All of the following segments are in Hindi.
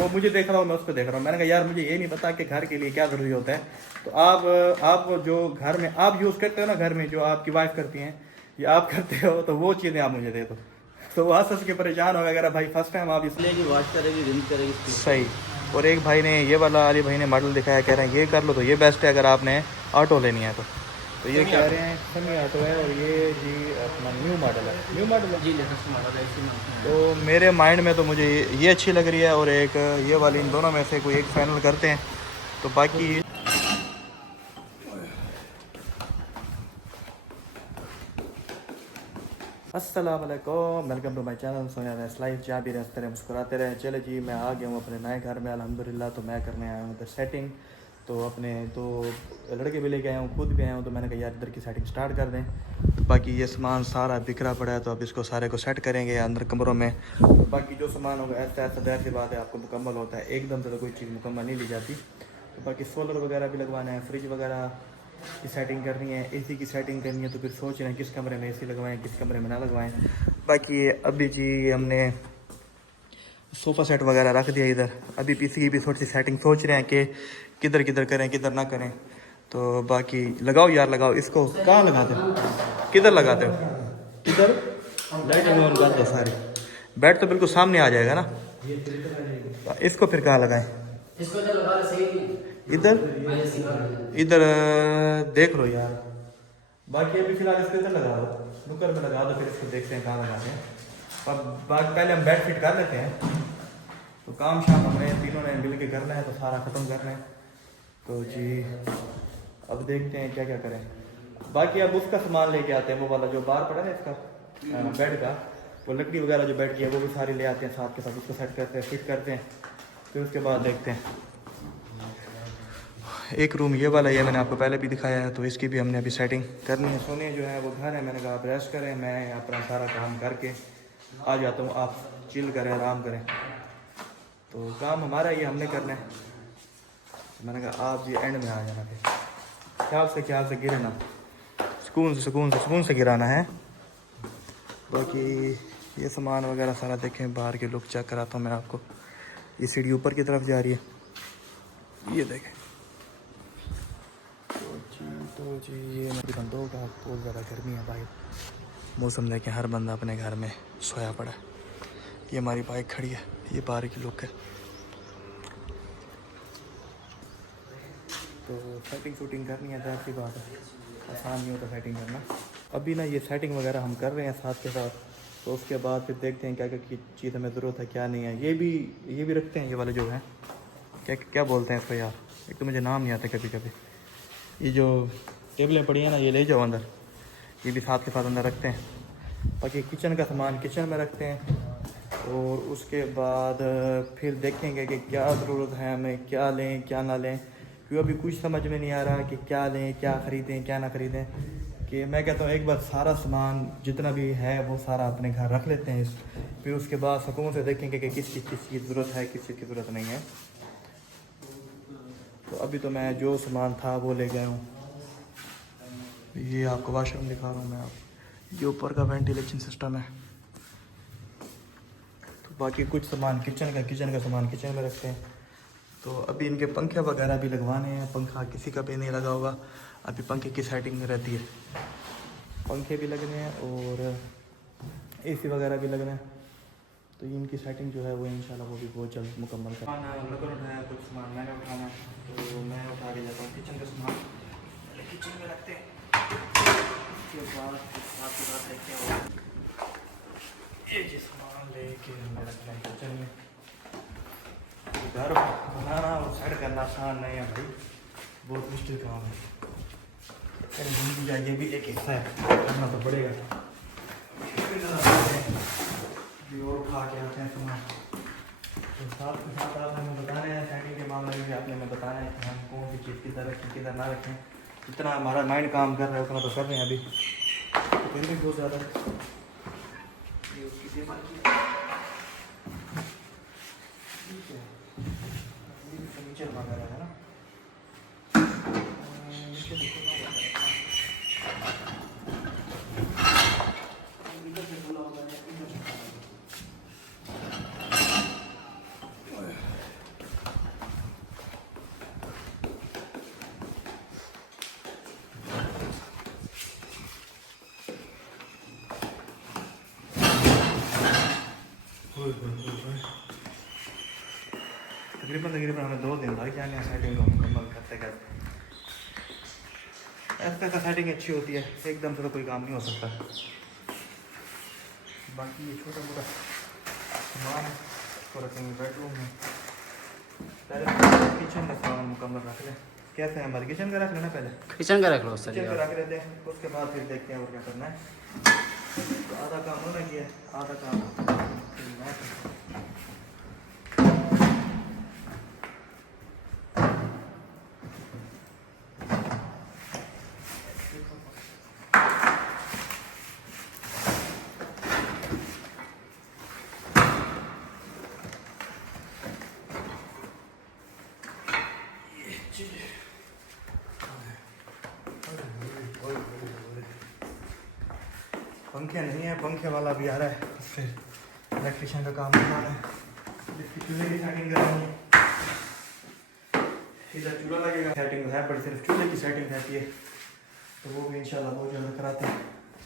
वो मुझे देख रहा हूँ, मैं उसको देख रहा हूँ। मैंने कहा यार मुझे ये नहीं पता कि घर के लिए क्या ज़रूरी होता है। तो आप जो घर में आप यूज़ करते हो ना, घर में जो आपकी वाइफ करती हैं या आप करते हो, तो वो चीज़ें आप मुझे दे दो। तो वो हंस हंस के परेशान हो गया, अगर भाई फर्स्ट टाइम आप इसलिए कि वॉश करेगी, रिंस करेगी। सही। और एक भाई ने ये वाला, अली भाई ने मॉडल दिखाया, कह रहे हैं ये कर लो तो ये बेस्ट है अगर आपने ऑटो लेनी है तो ये कह रहे हैं सेमी ऑटो है। और ये जी अपना न्यू मॉडल है, न्यू मॉडल है जी लेटेस्ट मॉडल है इसी में। तो मेरे माइंड में तो मुझे ये अच्छी लग रही है, और एक ये वाली, इन दोनों में से कोई एक फाइनल करते हैं। तो बाकी अस्सलाम वालेकुम, welcome to my channel Sonia वैस लाइफ। जहाँ भी रहते रहे मुस्कुराते रहे। चले जी, मैं आ गया हूँ अपने नए घर में अल्हम्दुलिल्लाह। तो मैं करने आया हूँ इधर सेटिंग। तो अपने तो लड़के भी लेके आया हूँ, खुद भी आया हूँ। तो मैंने कहा यार इधर की सेटिंग स्टार्ट कर दें। बाकी ये सामान सारा बिखरा पड़ा है, तो अब इसको सारे को सेट करेंगे अंदर कमरों में। तो बाकी जो सामान होगा ऐसा ऐसा ज़ाहिर सी बात है आपको मुकम्मल होता है, एकदम से तो कोई चीज़ मुकम्मल नहीं ली जाती। तो बाकी सोलर वगैरह भी लगवाना है, फ्रिज वगैरह की सेटिंग करनी है, एसी की सेटिंग करनी है। तो फिर सोच रहे हैं किस कमरे में एसी लगवाएं, किस कमरे में ना लगवाएं। बाकी अभी जी हमने सोफ़ा सेट वगैरह रख दिया इधर। अभी पीसी की भी थोड़ी सी सेटिंग सोच रहे हैं कि किधर किधर करें, किधर ना करें। तो बाकी लगाओ यार, लगाओ इसको। कहाँ लगाते हो, किधर लगाते हो, किधर? लाइट ऑन कर दो सारी। बेड तो बिल्कुल सामने आ जाएगा ना। इसको फिर कहाँ लगाएं? इसको इधर लगा ले, सही नहीं। इधर इधर इधर देख लो यार। बाकी अभी फिलहाल इसको इधर लगा दो, नुक्कड़ में लगा दो, फिर इसको देखते हैं कहाँ लगाते हैं। अब बाकी पहले हम बेड फिट कर लेते हैं। तो काम शाम हमें तीनों ने मिल के करना है, तो सारा ख़त्म करना है। तो जी अब देखते हैं क्या क्या करें। बाकी अब उसका सामान लेके आते हैं, वो वाला जो बाहर पड़ा है इसका बेड का, वो लकड़ी वगैरह जो बेड की है वो भी सारी ले आते हैं साथ के साथ। उसको सेट करते हैं, फिट करते हैं, फिर उसके बाद देखते हैं। एक रूम ये वाला, ये मैंने आपको पहले भी दिखाया है, तो इसकी भी हमने अभी सेटिंग करनी है। सोने जो है वो घर है, मैंने कहा आप रेस्ट करें, मैं अपना सारा काम करके आ जाता हूँ, आप चिल करें, आराम करें। तो काम हमारा ये हमने करना है। तो मैंने कहा आप जी एंड में आ जाना, फिर ख्याल से गिरे ना, सुकून से गिराना है। बाकी ये सामान वगैरह सारा देखें, बाहर के लुक चेक कराता हूँ मैं आपको। ये सीढ़ी ऊपर की तरफ जा रही है, ये देखें। तो जी ये मेरी बंदों का बहुत ज़्यादा गर्मी है भाई। मौसम देखें, हर बंदा अपने घर में सोया पड़ा है। ये हमारी बाइक खड़ी है, ये बाहर की लुक है। तो सेटिंग शूटिंग करनी है, ज़ाहिर सी बात है, आसान नहीं होता सेटिंग करना। अभी ना ये सेटिंग वगैरह हम कर रहे हैं साथ के साथ। तो उसके बाद फिर देखते हैं क्या क्या चीज़ हमें ज़रूरत है, क्या नहीं है। ये भी रखते हैं, ये वाले जो है क्या क्या बोलते हैं इसको यार, एक तो मुझे नाम नहीं आता कभी कभी। ये जो टेबलें पड़ी हैं ना, ये ले जाओ अंदर, ये भी साथ के साथ अंदर रखते हैं। बाकी किचन का सामान किचन में रखते हैं। और उसके बाद फिर देखेंगे कि क्या ज़रूरत है हमें, क्या लें क्या ना लें। क्योंकि अभी कुछ समझ में नहीं आ रहा कि क्या लें, क्या ख़रीदें, क्या ना ख़रीदें। कि मैं कहता हूँ एक बार सारा सामान जितना भी है वो सारा अपने घर रख लेते हैं, फिर उसके बाद सुकून से देखेंगे कि किस चीज़ की ज़रूरत है, किस चीज़ की ज़रूरत नहीं है। तो अभी तो मैं जो सामान था वो ले गया हूँ। ये आपको वाशरूम दिखा रहा हूँ मैं आप, ये ऊपर का वेंटिलेशन सिस्टम है। तो बाकी कुछ सामान किचन का सामान किचन में रखते हैं। तो अभी इनके पंखे वगैरह भी लगवाने हैं, पंखा किसी का भी नहीं लगा होगा, अभी पंखे की सेटिंग रहती है। पंखे भी लगने हैं और एसी वगैरह भी लगने हैं। तो इनकी सेटिंग जो है वो इंशाल्लाह वो भी बहुत जल्द मुकम्मल कर। लकड़ उठाया, कुछ सामान मैंने उठाना, तो मैं उठा के जाता हूँ किचन का सामान, किचन में रखते हैं। उसके बाद साथ के साथ देखते हैं ये जिस सामान लेके हमें रखना है किचन में। घर बनाना और सेट करना आसान नहीं है भाई, बहुत मुश्किल काम है। जिंदगी का ये भी एक हिस्सा है, करना तो पड़ेगा। भी और उठा के आते हैं सामान। तो साथ के साथ आप हमें बता रहे हैं सेटिंग के मामले में भी आपने हमें बताया है कि हम कौन सी चीज़ किधर रखें किधर ना रखें। जितना हमारा माइंड काम कर रहा है उतना तो कर रहे हैं अभी। तो फिर भी बहुत ज़्यादा ये उसकी दिमाग की फर्नीचर वगैरह है ना। तकरीबन हमें 2 दिन लग जाने हैं सेटिंग को मुकम्मल करते करते। ऐसे का सेटिंग अच्छी होती है, एकदम से तो कोई काम नहीं हो सकता। बाकी ये छोटा मोटा सामान है, इसको रखेंगे बेडरूम में। पहले किचन का सामान मुकम्मल रख लें। कैसे है हमारे किचन का रख लेना पहले, किचन का रख लो किचन का रख लेते हैं, उसके बाद फिर देखते हैं और क्या करना है। तो आधा काम होना किया है, आधा काम फिर मैं करता हूँ। पंखे नहीं है, पंखे वाला भी आ रहा है, फिर इलेक्ट्रिशियन का काम करना है। इसकी चूल्हे की सेटिंग करनी है, इधर चूल्हा लगेगा। सेटिंग है पर सिर्फ चूल्हे की सेटिंग रहती है, तो वो भी इंशाल्लाह बहुत जल्द कराते हैं।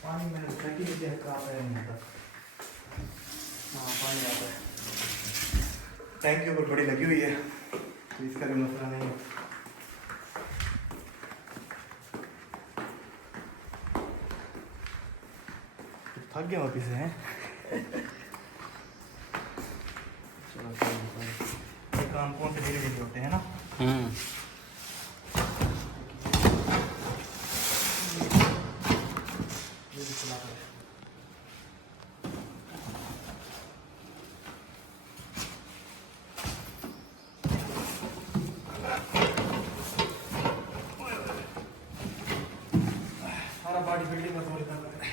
पानी मैंने सेटिंग किया है, काम है नहीं आता। हाँ पानी आता है, टैंक के ऊपर बड़ी लगी हुई है, तो इसका भी मसला नहीं है। थक गए वापिस से हैं। चलो ये काम कौन से धीरे धीरे होते हैं ना। ये भी चला कर। सारा बॉडी बिल्डिंग का जोड़ करना है।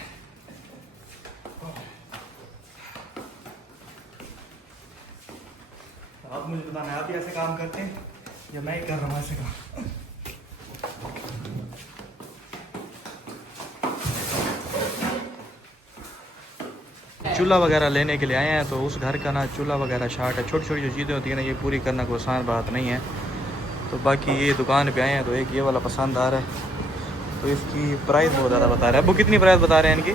आप मुझे बताना, आप ही ऐसे काम करते हैं या मैं ही कर रहा हूँ ऐसे काम? चूल्हा वगैरह लेने के लिए आए हैं, तो उस घर का ना चूल्हा वगैरह शार्ट है। छोटी छोटी जो चीज़ें होती हैं ना, ये पूरी करना कोई आसान बात नहीं है। तो बाकी ये दुकान पे आए हैं, तो एक ये वाला पसंद आ रहा है, तो इसकी प्राइस बहुत ज़्यादा बता रहा है। वो कितनी प्राइस बता रहे हैं इनकी?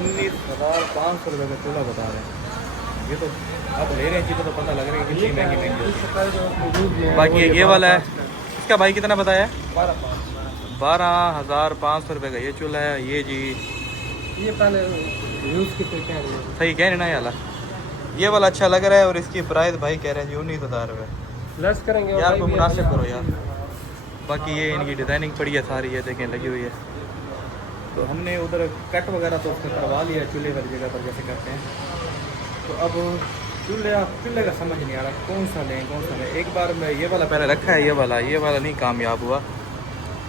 19,500 रुपये का चूल्हा बता रहे हैं। ये तो आप ले रहे हैं चीज़ें तो पता लग रहा है कि कितनी महंगी महंगी होती है। बाकी ये वाला है, इसका भाई कितना बताया? 12,500 रुपये का ये चूल्हा है। ये जी ये पहले यूज़ की सही कह रहे ना, ये वाला ये वाला अच्छा लग रहा है। और इसकी प्राइस भाई कह रहे हैं जी 19,000 रुपये। लेस करेंगे यार को मुनासिब करो यार। बाकी ये इनकी डिज़ाइनिंग पड़ी है सारी, ये देखें लगी हुई है। तो हमने उधर कट वगैरह तो उसने करवा लिया चूल्हे वाली जगह पर जैसे करते हैं। तो अब चूल्हे का समझ नहीं आ रहा कौन सा लें कौन सा लें। एक बार मैं ये वाला पहले रखा है, ये वाला नहीं कामयाब हुआ,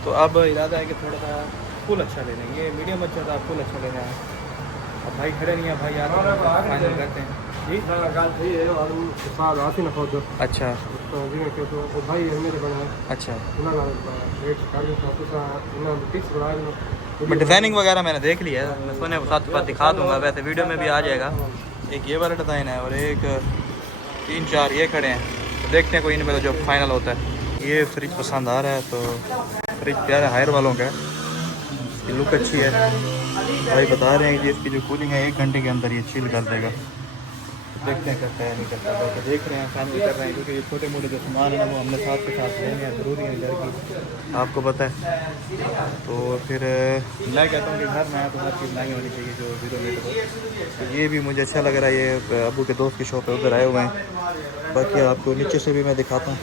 तो अब इरादा है कि थोड़ा सा फुल अच्छा लेना है। ये मीडियम अच्छा था, फुल अच्छा लेना है। अब भाई खड़े नहीं है, भाई यार फाइनल करते हैं जी। अच्छा अच्छा, डिज़ाइनिंग वगैरह मैंने देख लिया है, मैं सोने साथ साथ दिखा दूंगा, वैसे वीडियो में भी आ जाएगा। एक ये वाला डिज़ाइन है और एक 3-4 ये खड़े हैं, तो देखते हैं कोई इनमें तो जो फाइनल होता है। ये फ्रिज पसंद आ रहा है, तो फ्रिज प्यारा हायर वालों का है, इसकी लुक अच्छी है। भाई बता रहे हैं कि इसकी जो कूलिंग है 1 घंटे के अंदर ये चिल कर देगा। देखते हैं करता है नहीं करता, तो देख रहे हैं फाइनल कर रहे हैं, क्योंकि ये छोटे मोटे जो सामान है वो हमने साथ के साथ लेने हैं, ज़रूरी है घर की, आपको पता है। तो फिर मैं कहता हूँ कि घर में आया तो हर चीज़ महंगी होनी चाहिए जो 0 मीटर हो। तो ये भी मुझे अच्छा लग रहा है, ये अबू के दोस्त की शॉप है, उधर आए हुए हैं। बाकी आपको नीचे से भी मैं दिखाता हूँ,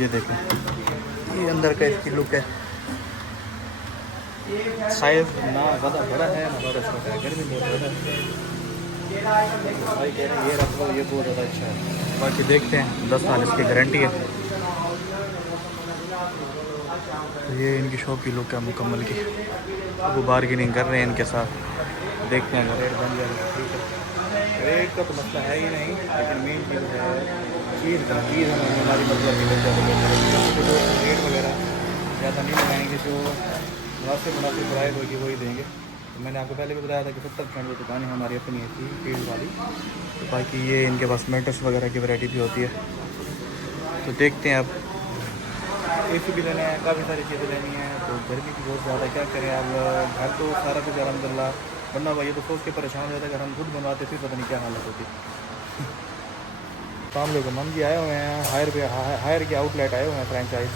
ये देखें, ये अंदर का इसकी लुक है। साइज ना ज़्यादा बड़ा है ना ज़्यादा छोटा है, गर्मी बहुत ज़्यादा है। भाई कह रहे हैं ये रख लो, ये बहुत ज़्यादा अच्छा है। बाकी देखते हैं, 10 साल इसकी गारंटी है। तो ये इनकी शॉप की लुक है मुकम्मल की। वो बार्गेनिंग कर रहे हैं इनके साथ, देखते हैं अगर रेट बन जाए ठीक है। रेट का तो मसला है ही नहीं, लेकिन मेन चीज़ है चीज़ हमारी मतलब रेट वगैरह ज़्यादा नहीं लगाएंगे, जो मुनासिब प्राइस होगी वही देंगे। तो मैंने आपको पहले भी बताया था कि 70% जो दुकानें हमारी अपनी थी फील्ड वाली। तो बाकी ये इनके पास मेटर्स वगैरह की वैरायटी भी होती है। तो देखते हैं अब AC भी लेना है, काफ़ी सारी चीज़ें लेनी है। तो गर्मी की बहुत ज़्यादा क्या करें, अब घर तो सारा कुछ अलहमदिल्ला वरना भाई ये तो सोच के परेशान हो जाता है, अगर हम खुद बनवाते फिर पता नहीं क्या हालत होती। सामने को हम जी आए हुए हैं हायर के आउटलेट आए हुए हैं फ्रेंचाइज।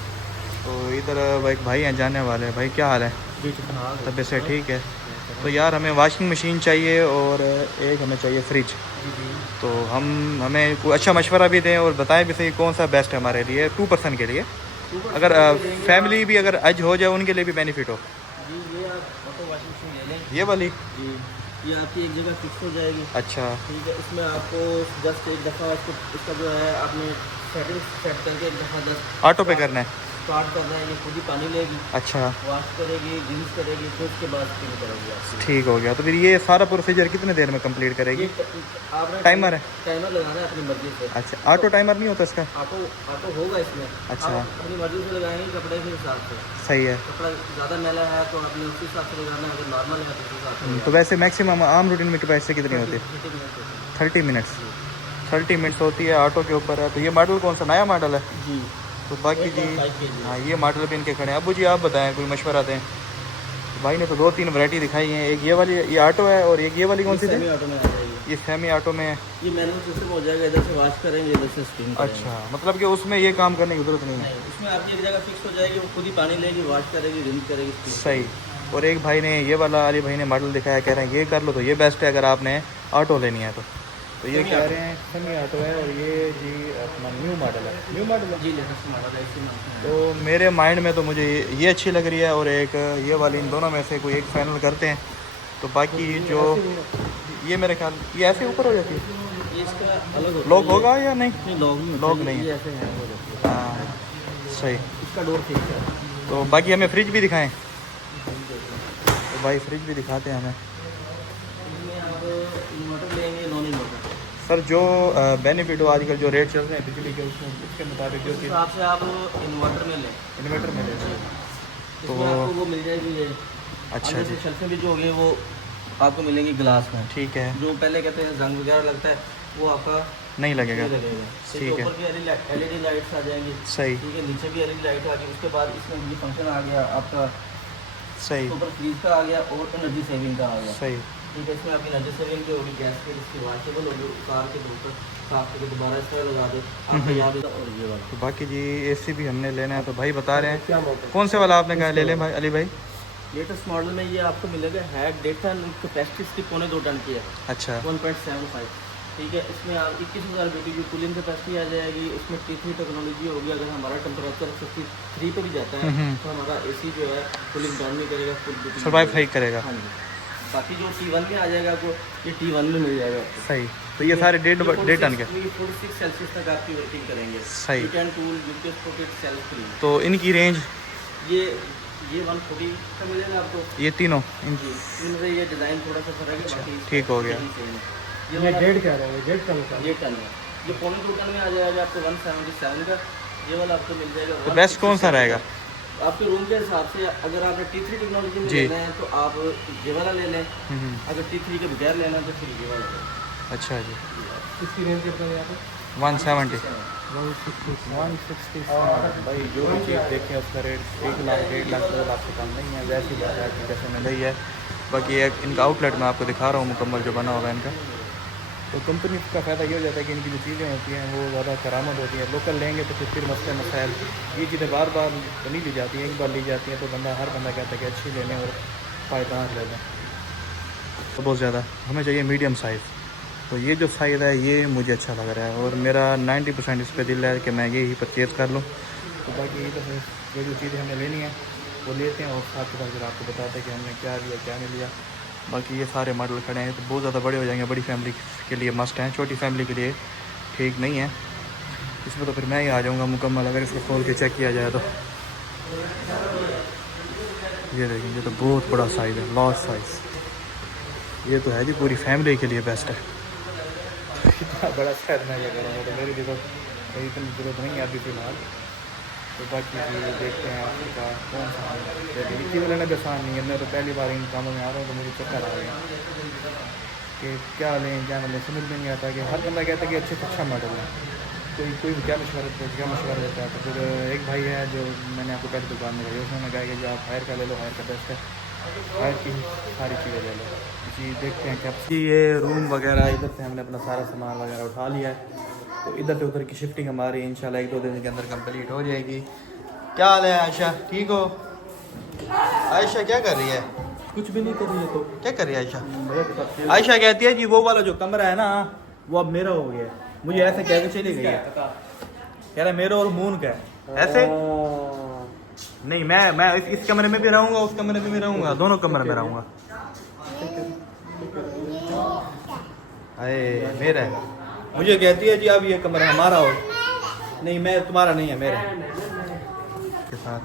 तो इधर एक भाई हैं जाने वाले हैं। भाई क्या हाल है? तबीयत से ठीक है? तो यार हमें वॉशिंग मशीन चाहिए और एक हमें चाहिए फ्रिज। तो हमें कोई अच्छा मशवरा भी दें और बताएं भी सही कौन सा बेस्ट है हमारे लिए 2 पर्सन के लिए, अगर फैमिली भी अगर एज हो जाए उनके लिए भी बेनिफिट हो। जी ये आप ऑटो वॉशिंग मशीन ले लें। ये वाली? जी ये आपकी एक जगह फिक्स हो जाएगी। अच्छा ठीक है, इसमें आपको जस्ट एक दफ़ा इसका जो है आपने सेटिंग्स सेट करके एक दफ़ा जस्ट ऑटो पे करना है? स्टार्ट करना है, ये खुद ही पानी लेगी, अच्छा वॉश करेगी, रिंस करेगी, फिर उसके बाद स्पिन करेगी आपकी। ठीक हो गया। तो फिर ये सारा प्रोसीजर कितने देर में कंप्लीट करेगी? आपने टाइमर है? टाइमर लगाना है अपनी मर्जी से। अच्छा ऑटो टाइमर नहीं होता इसका? ऑटो ऑटो होगा इसमें। अच्छा। आप अपनी मर्जी से लगाएंगे कपड़े के हिसाब से। सही है। कपड़ा ज़्यादा मैला है तो अपने उसी हिसाब से लगाना है, अगर नॉर्मल है तो उसी हिसाब से। तो वैसे मैक्सिमम आम रूटीन में कैपेसिटी कितनी होती है? 30 मिनट्स। 30 मिनट्स होती है, ऑटो के ऊपर है। तो ये मॉडल कौन सा नया मॉडल है? जी तो बाकी जी हाँ ये मॉडल भी इनके खड़े हैं। अबू जी आप बताएं कोई मशवरा दें। भाई ने तो 2-3 वैरायटी दिखाई हैं, एक ये वाली ये ऑटो है और एक ये वाली कौन सी थी? सेमी ऑटो में आ जाएगी। ये सेमी ऑटो में है। ये मैनुअल सिस्टम हो जाएगा, इधर से वॉश करेंगे इधर से स्पिन करेंगे। अच्छा मतलब कि उसमें ये काम करने की ज़रूरत नहीं है? नहीं, इसमें आपकी एक जगह फिक्स हो जाएगी, वो खुद ही पानी लेगी, वॉश करेगी, रिंस करेगी, spin सही। और एक भाई ने ये वाला अली भाई ने मॉडल दिखाया, कह रहे हैं ये कर लो तो ये बेस्ट है अगर आपने ऑटो लेनी है तो ये कह रहे हैं सेमी ऑटो है और ये जी अपना न्यू मॉडल है। न्यू मॉडल है जी लेटेस्ट मॉडल है इसी में। तो मेरे माइंड में तो मुझे ये अच्छी लग रही है और एक ये वाली, इन दोनों में से कोई एक फाइनल करते हैं। तो बाकी जो ये मेरे ख्याल ये ऐसे ऊपर हो जाती है, ये इसका अलग होता लॉक होगा या नहीं? है, लॉक नहीं लॉक होता, नहीं है। ये ऐसे हैंग हो जाती है। हाँ सही। इसका डोर फिक्स है। तो बाकी हमें फ्रिज भी दिखाएं। तो भाई फ्रिज भी दिखाते हैं हमें। इसमें आप इन्वर्टर लेंगे, नॉन इन्वर्टर सर जो बेनिफिट हो आजकल जो रेट चल रहे हैं बिजली के उसके मुताबिक जो उस चीज़ हिसाब से आप इन्वर्टर में लें। इन्वर्टर में ले लें। इसमें आपको वो मिल जाएगी ये अच्छा अंदर जी से शेल्फें भी जो होगी वो आपको मिलेंगी ग्लास में। ठीक है, जो पहले कहते हैं जंग वगैरह लगता है वो आपका नहीं लगेगा। नहीं लगेगा। इसके ठीक है ऊपर भी एलईडी लाइट्स आ जाएंगी। सही ठीक है, नीचे भी एलईडी लाइट आ गई। उसके बाद इसमें ये फंक्शन आ गया आपका, सही ऊपर फ्रीज का आ गया और एनर्जी सेविंग का आ गया। सही। ठीक है, इसमें आपकी एनर्जी सेविंग जो होगी गैस के जिसकी वाशेबल होगी, उतार के धोकर साफ करके दोबारा इस तरह लगा दे आपका याद है। और ये वाला तो बाकी जी एसी भी हमने लेना है तो भाई बता रहे हैं कौन से वाला आपने कहा ले लें भाई अली भाई? लेटेस्ट मॉडल में ये आपको मिलेगा है 1.5 टन, कैपेसिटी इसकी 1.25 टन की है, अच्छा 1.75। ठीक है, इसमें आप 21,000 बीटी की कूलिंग कैपेसिटी आ जाएगी। इसमें T3 टेक्नोलॉजी होगी। अगर हमारा टेम्परेचर 53 पे भी जाता है तो हमारा एसी जो है कूलिंग डाउन नहीं करेगा, फुल सर्वाइव सही करेगा। हाँ जी। बाकी जो T1 में आ जाएगा आपको, ये T1 में मिल जाएगा आपको। सही। तो ये सारे 1.5 टन के 46 सेल्सियस तक आपकी वर्किंग करेंगे। सही। T10 tool UPS pocket self clean. तो इनकी रेंज ये 140 का मिलेगा आपको। ये तीनों जी, इनमें ये डिज़ाइन थोड़ा सा फर्क है, बाकी ठीक हो गया। ये डेढ़ क्या रहेगा? 1.5 टन का? 1.5 टन है। ये 1.25 टन में आ जाएगा आपको 177 का। ये वाला आपको मिल जाएगा। तो बेस्ट कौन सा रहेगा? आपके रूम के हिसाब से अगर आपने T3 टेक्नोलॉजी में जी। लेना है तो आप ये वाला ले लें। अगर T3 के बगैर लेना है तो फिर ये वाला लें। अच्छा जी। इसकी रेंज कितना है आपको? 170 160 भाई जो भी चीज़ देखें उसका रेट 1 लाख 1.5 लाख 2 लाख से कम नहीं है। वैसी बात है कि जैसे मिल रही है। बाकी एक इनका आउटलेट मैं आपको दिखा रहा हूँ मुकम्मल जो बना हुआ है इनका। तो कंपनी का फ़ायदा ये हो जाता है कि इनकी जो चीज़ें होती हैं वो ज़्यादा करामद होती हैं। लोकल लेंगे तो फिर मसले मसाइल ये चीज़ें बार बार तो नहीं ली जाती हैं, एक बार ली जाती हैं तो हर बंदा कहता है कि अच्छी ले लें और फ़ायदा ले लें। तो बहुत ज़्यादा हमें चाहिए मीडियम साइज़। तो ये जो साइज़ है ये मुझे अच्छा लग रहा है और मेरा 90% इस पर दिल है कि मैं ये ही परचेज़ कर लूँ। तो बाकी ये तो फिर जो चीज़ें हमें लेनी है वो लेते हैं और साथ के साथ फिर आपको बताते हैं कि हमने क्या लिया क्या नहीं लिया। बाकी ये सारे मॉडल खड़े हैं तो बहुत ज़्यादा बड़े हो जाएंगे, बड़ी फैमिली के लिए मस्ट हैं, छोटी फैमिली के लिए ठीक नहीं है। इसमें तो फिर मैं ही आ जाऊँगा मुकम्मल अगर इसको खोल के चेक किया जाए तो। ये देखेंगे तो बहुत बड़ा साइज़ है, लार्ज साइज़। ये तो है जी पूरी फैमिली के लिए बेस्ट है। इतना बड़ा साइज़ मैं क्या करूँगा, तो मेरे लिए तो इतनी ज़रूरत नहीं है अभी फ़िलहाल। तो बाकी ये देखते हैं आपका कौन सा लिखी वाला ना आसान नहीं है। मैं तो पहली बार इन कामों में आ रहा हूँ तो मुझे चक्कर आ गया कि क्या लें क्या ना लें, समझ में नहीं आता। कि हर बंदा कहता है कि अच्छे से अच्छा मॉडल है, कोई क्या मशवरा देता है। तो फिर एक भाई है जो मैंने आपको पहले दुकान में गई, उसने कहा कि जो आप हायर का ले लो, हायर का बेस्ट है। हाइट की सारी चीज़ें ले लो जी। देखते हैं क्या जी, ये रूम वगैरह इधर से हमने अपना सारा सामान वगैरह उठा लिया है, तो इधर से उधर की शिफ्टिंग हमारी इंशाल्लाह 1-2 दिन के अंदर कंप्लीट हो जाएगी। क्या हाल है आयशा, ठीक हो? आयशा क्या कर रही है? कुछ भी नहीं कर रही है तो क्या कर रही है आयशा? आयशा कहती है जी वो वाला जो कमरा है ना वो अब मेरा हो गया है। मुझे ऐसे कह के चली गई है, कह रहा है मेरा और मून का है। ऐसे नहीं, मैं इस कमरे में भी रहूंगा, उस कमरे में भी रहूंगा, दोनों कमरे में रहूंगा। अरे मेरा है, मुझे कहती है जी अब ये कमरा हमारा हो। नहीं, मैं तुम्हारा नहीं है, मेरा के साथ।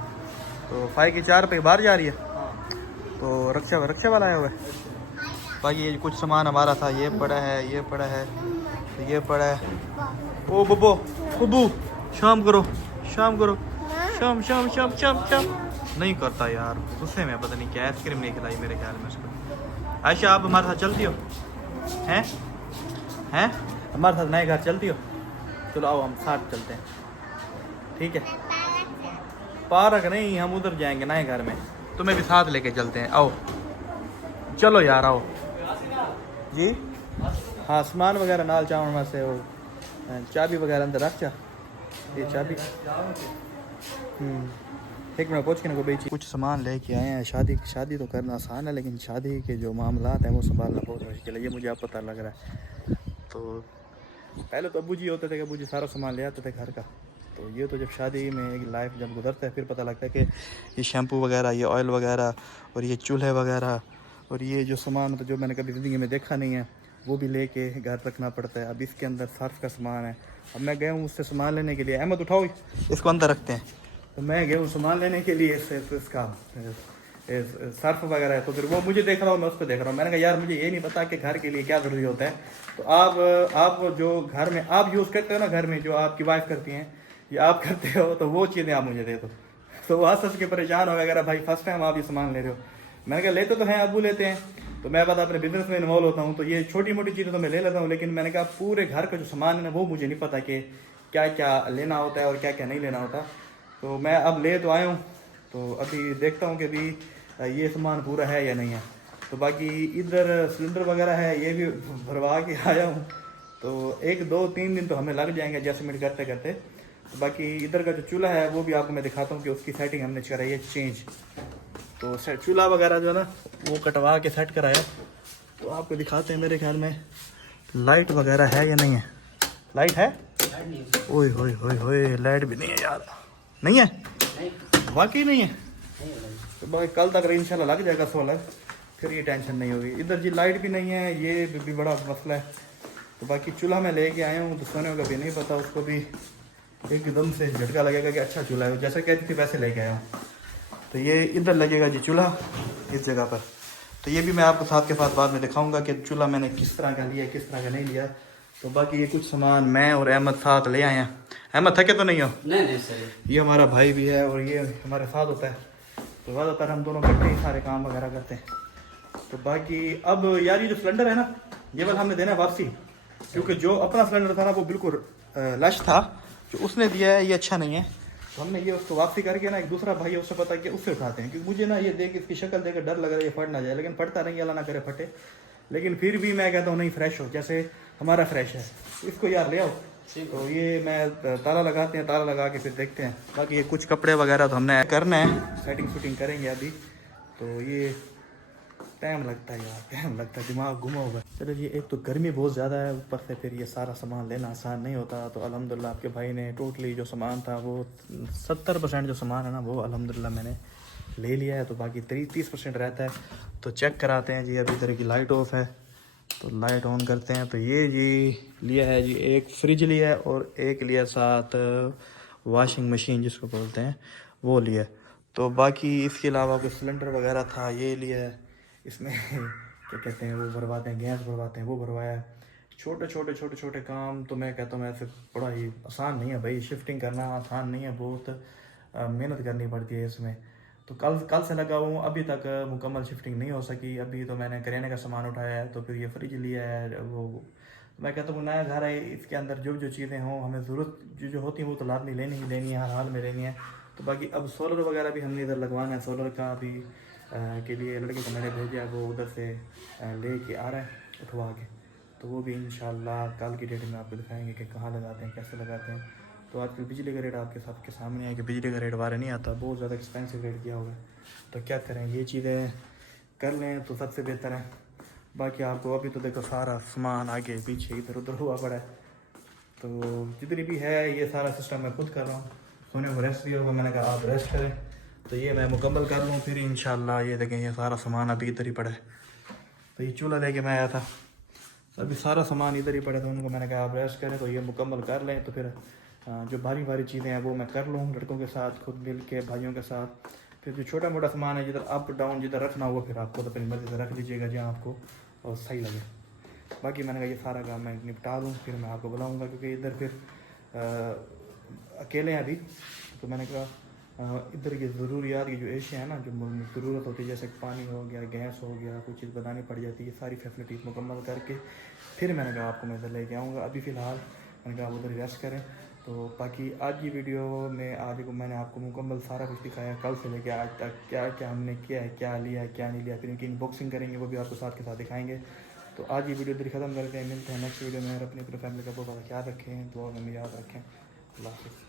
तो फाई की 4 पे बाहर जा रही है, तो रक्षा वाला आया हुआ है। बाकी ये कुछ सामान हमारा था, ये पड़ा है, ये पड़ा है, ये पड़ा है। ओ बब्बो बब्बू, शाम करो, शाम करो, शाम शाम शाम शाम शाम। नहीं करता यार, गुस्से में पता नहीं क्या आइसक्रीम नहीं खिलाई मेरे ख्याल में उसको। आयशा आप हमारे साथ चलती हो? हैं हमारे साथ नए घर चलती हो? चलो आओ हम साथ चलते हैं, ठीक है? पार्क नहीं, हम उधर जाएंगे नए घर में, तुम्हें भी साथ लेके चलते हैं, आओ चलो यार आओ जी। हाँ सामान वगैरह नाल चावल में से, और चाबी वगैरह अंदर रख चा, ये चाबी। एक मिनट पूछ के ना को बेची। कुछ सामान लेके आए हैं। शादी तो करना आसान है, लेकिन शादी के जो मामलात हैं वो संभालना बहुत मुश्किल है, ये मुझे अब पता लग रहा है। तो पहले तो अबू जी होते थे कि अबू जी सारा सामान ले आते थे घर का, तो ये तो जब शादी में एक लाइफ जब गुजरता है फिर पता लगता है कि ये शैम्पू वगैरह, ये ऑयल वगैरह, और ये चूल्हे वगैरह, और ये जो सामान तो जो मैंने कभी ज़िंदगी में देखा नहीं है वो भी लेके घर रखना पड़ता है। अब इसके अंदर सर्फ का सामान है। अब मैं गया हूँ उससे सामान लेने के लिए, अहमद उठाओ इसको अंदर रखते हैं। तो मैं गया हूँ सामान लेने के लिए इसका सर्फ वगैरह है, तो फिर वो मुझे देख रहा हूँ, मैं उसको देख रहा हूँ। मैंने कहा यार मुझे ये नहीं पता कि घर के लिए क्या ज़रूरी होता है। तो आप जो घर में आप यूज़ करते हो ना, घर में जो आपकी वाइफ करती हैं या आप करते हो, तो वो चीज़ें आप मुझे दे दो। तो वो हंस के परेशान हो वगैरह, भाई फर्स्ट टाइम आप ये सामान ले रहे हो। मैंने कहा लेते तो हैं, अबू लेते हैं, तो मैं बात अपने बिजनेस में इन्वॉल्व होता हूँ, तो ये छोटी मोटी चीज़ें तो मैं ले लेता हूँ, लेकिन मैंने कहा पूरे घर का जो सामान है ना वो मुझे नहीं पता कि क्या क्या लेना होता है और क्या क्या नहीं लेना होता। तो मैं अब ले तो आया हूँ, तो अभी देखता हूँ कि अभी ये सामान पूरा है या नहीं है। तो बाकी इधर सिलेंडर वगैरह है, ये भी भरवा के आया हूँ, तो 1-2-3 दिन तो हमें लग जाएंगे एडजस्टमेंट करते करते। तो बाकी इधर का जो चूल्हा है वो भी आपको मैं दिखाता हूँ कि उसकी सेटिंग हमने कराई है चेंज। तो चूल्हा वगैरह जो है ना वो कटवा के सेट कराया, तो आपको दिखाते हैं। मेरे ख्याल में लाइट वगैरह है या नहीं है? लाइट है? ओए होए होए होए, लाइट भी नहीं है यार। नहीं है? वाकई नहीं है? तो भाई कल तक इंशाल्लाह लग जाएगा सोलर, फिर ये टेंशन नहीं होगी। इधर जी लाइट भी नहीं है, ये भी बड़ा मसला है। तो बाकी चूल्हा मैं लेके आया हूँ, तो सोने का भी नहीं पता, उसको भी एकदम से झटका लगेगा कि अच्छा चूल्हा है, जैसे कहती थी वैसे लेके आया हूँ। तो ये इधर लगेगा जी चूल्हा, इस जगह पर। तो ये भी मैं आपको साथ के साथ बाद में दिखाऊंगा कि चूल्हा मैंने किस तरह का लिया, किस तरह का नहीं लिया। तो बाकी ये कुछ सामान मैं और अहमद साथ ले आए हैं। अहमद थके तो नहीं हो? नहीं सही। ये हमारा भाई भी है और ये हमारे साथ होता है, तो ज़्यादातर हम दोनों इकट्ठे ही सारे काम वगैरह करते हैं। तो बाकी अब यार ये जो सिलेंडर है ना, ये वाला हमने देना है वापसी, क्योंकि जो अपना सिलेंडर था ना वो बिल्कुल लश था, जो उसने दिया है ये अच्छा नहीं है। तो हमने ये उसको वापसी करके ना, एक दूसरा भाई है उससे पता कि उससे उठाते हैं, क्योंकि मुझे ना ये देख इसकी शक्ल देख डर लग रहा है ये फट ना जाए, लेकिन फटता नहीं, अल्लाह ना करे फटे। लेकिन फिर भी मैं कहता हूँ नहीं फ्रेश हो, जैसे हमारा फ्रेश है, इसको यार ले आओ। तो ये मैं ताला लगाते हैं, ताला लगा के फिर देखते हैं। बाकी ये कुछ कपड़े वगैरह तो हमने करना है, सेटिंग शूटिंग करेंगे अभी। तो ये टाइम लगता है यार, टाइम लगता है, दिमाग घुमा होगा। चलो ये एक तो गर्मी बहुत ज़्यादा है, ऊपर से फिर ये सारा सामान लेना आसान नहीं होता। तो अल्हम्दुलिल्लाह आपके भाई ने टोटली जो सामान था वो 70% जो सामान है ना वो अल्हम्दुलिल्लाह मैंने ले लिया है। तो बाकी 30% रहता है। तो चेक कराते हैं जी। अभी इधर की लाइट ऑफ है, तो लाइट ऑन करते हैं। तो ये जी लिया है जी, एक फ्रिज लिया है और एक लिया साथ वॉशिंग मशीन जिसको बोलते हैं वो लिया। तो बाकी इसके अलावा कोई सिलेंडर वगैरह था ये लिया है। इसमें क्या कहते हैं वो भरवाते हैं, गैस भरवाते हैं, वो भरवाया है। छोटे छोटे काम तो मैं कहता हूँ ऐसे बड़ा ही आसान नहीं है भाई, शिफ्टिंग करना आसान नहीं है, बहुत मेहनत करनी पड़ती है इसमें। तो कल से लगा हूँ, अभी तक मुकम्मल शिफ्टिंग नहीं हो सकी। अभी तो मैंने करियाने का सामान उठाया है, तो फिर ये फ्रिज लिया है। वो मैं कहता हूँ नया घर है, इसके अंदर जो जो चीज़ें हों हमें ज़रूरत जो होती हैं वो तो लाजमी लेनी ही लेनी है, हर हाल में लेनी है। तो बाकी अब सोलर वगैरह भी हमने इधर लगवाना है, सोलर का भी के लिए लड़के को मैंने भेजा, वो उधर से ले के आ रहा है उठवा के। तो वो भी इंशाल्लाह कल की डेट में आपको दिखाएंगे कि कहाँ लगाते हैं, कैसे लगाते हैं। तो आजकल बिजली का रेट आपके सबके सामने है कि बिजली का रेट बाहर नहीं आता, बहुत ज़्यादा एक्सपेंसिव रेट किया हुआ है। तो क्या करें, ये चीज़ें कर लें तो सबसे बेहतर है। बाकी आपको अभी तो देखो सारा सामान आगे पीछे इधर उधर हुआ पड़ा है, तो जितनी भी है ये सारा सिस्टम मैं खुद कर रहा हूँ। सोने को रेस्ट दिया होगा, मैंने कहा आप रेस्ट करें, तो ये मैं मुकम्मल कर लूँ फिर इंशाल्लाह। ये देखें ये सारा सामान अभी इधर ही पड़ा है। तो ये चूल्हा लेके मैं आया था, तो अभी सारा सामान इधर ही पड़ा था। उनको मैंने कहा आप रेस्ट करें, तो ये मुकम्मल कर लें, तो फिर जो भारी भारी चीज़ें हैं वो मैं कर लूँ लड़कों के साथ, खुद मिल के भाइयों के साथ। फिर जो छोटा मोटा सामान है जिधर अप डाउन जिधर रखना होगा फिर आपको तो अपनी मर्ज़ी से रख लीजिएगा जहाँ आपको और सही लगे। बाकी मैंने कहा ये सारा काम मैं निपटा दूँ फिर मैं आपको बुलाऊँगा, क्योंकि इधर फिर अकेले हैं अभी। तो मैंने कहा इधर की ज़रूरियात की जो एशिया है ना, जो ज़रूरत होती है, जैसे पानी हो गया, गैस हो गया, कुछ चीज़ बतानी पड़ जाती है, सारी फैसिलिटीज़ मुकम्मल करके फिर मैंने कहा आपको मैं इधर लेके आऊँगा। अभी फ़िलहाल मैंने कहा आप उधर रेस्ट करें। तो बाकी आज की वीडियो में आज को मैंने आपको मुकम्मल सारा कुछ दिखाया, कल से लेके आज तक क्या क्या हमने किया है, क्या लिया है क्या नहीं लिया, फिर इनकी अनबॉक्सिंग करेंगे, वो भी आपको साथ के साथ दिखाएंगे। तो आज ये वीडियो इधर ख़त्म करके मिलते हैं नेक्स्ट वीडियो में। अपनी पूरी फैमिली का बहुत ज़्यादा ख्याल रखें, दुआ में याद रखें। अल्लाह हाफ़िज़।